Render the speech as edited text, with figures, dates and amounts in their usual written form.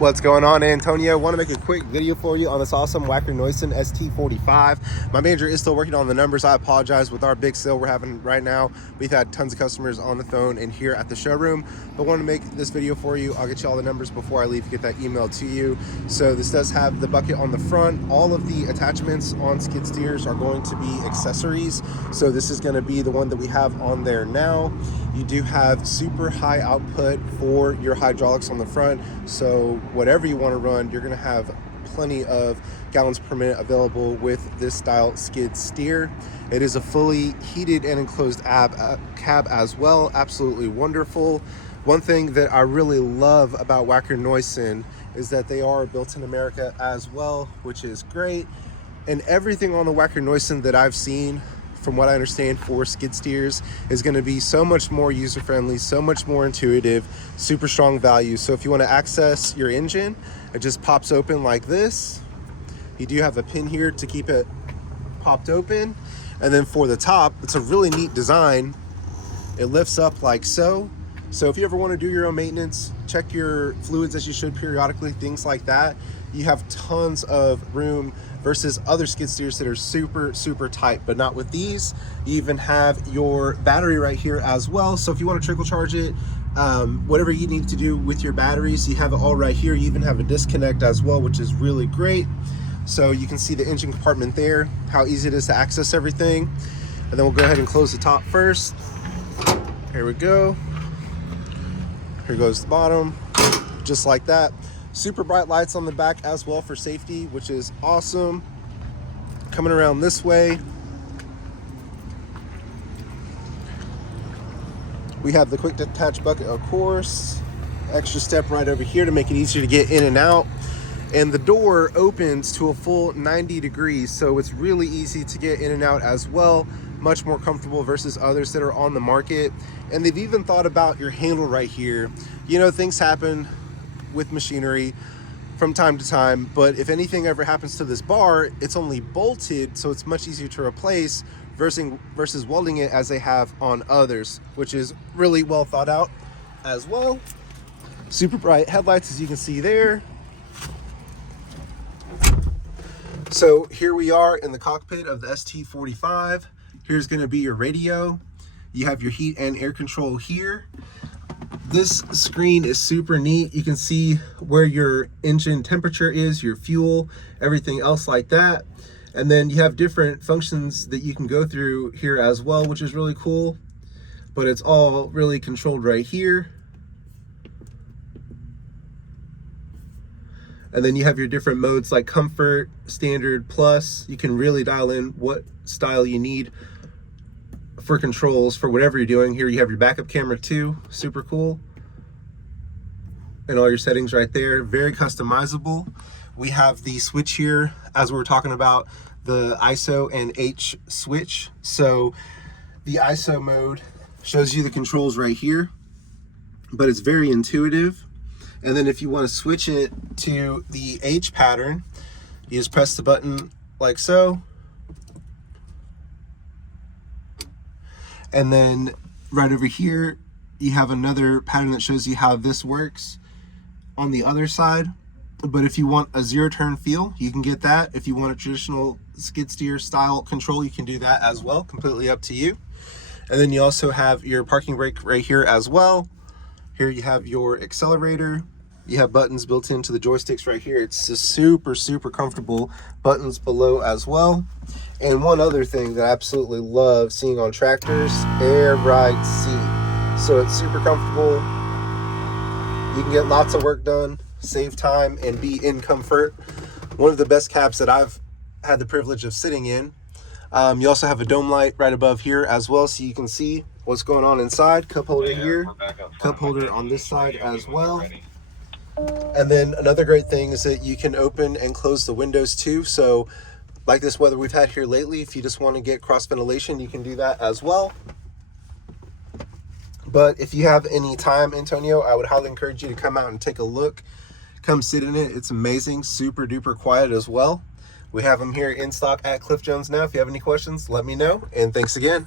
What's going on, Antonio? Want to make a quick video for you on this awesome Wacker Neuson ST45. My manager is still working on the numbers. I apologize. With our big sale we're having right now, we've had tons of customers on the phone and here at the showroom, but want to make this video for you. I'll get you all the numbers before I leave to get that email to you. So this does have the bucket on the front. All of the attachments on skid steers are going to be accessories. So this is going to be the one that we have on there now. You do have super high output for your hydraulics on the front. So whatever you want to run, you're going to have plenty of gallons per minute available with this style skid steer. It is a fully heated and enclosed cab as well. Absolutely wonderful. One thing that I really love about Wacker Neuson is that they are built in America as well, which is great. And everything on the Wacker Neuson that I've seen, from what I understand, for skid steers is going to be so much more user-friendly, so much more intuitive, super strong value. So if you want to access your engine, it just pops open like this. You do have a pin here to keep it popped open. And then for the top, it's a really neat design. It lifts up like so. So if you ever want to do your own maintenance, check your fluids as you should periodically, things like that, you have tons of room versus other skid steers that are super tight. But not with these. You even have your battery right here as well. So if you want to trickle charge it, whatever you need to do with your batteries, you have it all right here. You even have a disconnect as well, which is really great. So you can see the engine compartment there, how easy it is to access everything. And then we'll go ahead and close the top first. Here we go. Here goes the bottom, just like that. Super bright lights on the back as well for safety, which is awesome. Coming around this way, we have the quick detach bucket, of course. Extra step right over here to make it easier to get in and out. And the door opens to a full 90 degrees, so it's really easy to get in and out as well. Much more comfortable versus others that are on the market. And they've even thought about your handle right here. You know, things happen with machinery from time to time, but if anything ever happens to this bar, it's only bolted, so it's much easier to replace versus welding it as they have on others, which is really well thought out as well. Super bright headlights, as you can see there. So here we are in the cockpit of the ST45. Here's going to be your radio. You have your heat and air control here. This screen is super neat. You can see where your engine temperature is, your fuel, everything else like that. And then you have different functions that you can go through here as well, which is really cool. But it's all really controlled right here. And then you have your different modes like comfort, standard, plus. You can really dial in what style you need for controls for whatever you're doing. Here you have your backup camera too, super cool. And all your settings right there, very customizable. We have the switch here, as we were talking about, the ISO and H switch. So the ISO mode shows you the controls right here, but it's very intuitive. And then if you want to switch it to the H pattern, you just press the button like so. And then right over here, you have another pattern that shows you how this works on the other side. But if you want a zero turn feel, you can get that. If you want a traditional skid steer style control, you can do that as well, completely up to you. And then you also have your parking brake right here as well. Here you have your accelerator. You have buttons built into the joysticks right here. It's just super comfortable. Buttons below as well. And one other thing that I absolutely love seeing on tractors, air ride seat. So it's super comfortable. You can get lots of work done, save time, and be in comfort. One of the best cabs that I've had the privilege of sitting in. You also have a dome light right above here as well, so you can see what's going on inside. Cup holder here, cup holder on this side as well. And then another great thing is that you can open and close the windows too. So like this weather we've had here lately, if you just want to get cross ventilation, you can do that as well. But if you have any time, Antonio, I would highly encourage you to come out and take a look. Come sit in it. It's amazing, super duper quiet as well. We have them here in stock at Cliff Jones now. If you have any questions, let me know. And thanks again.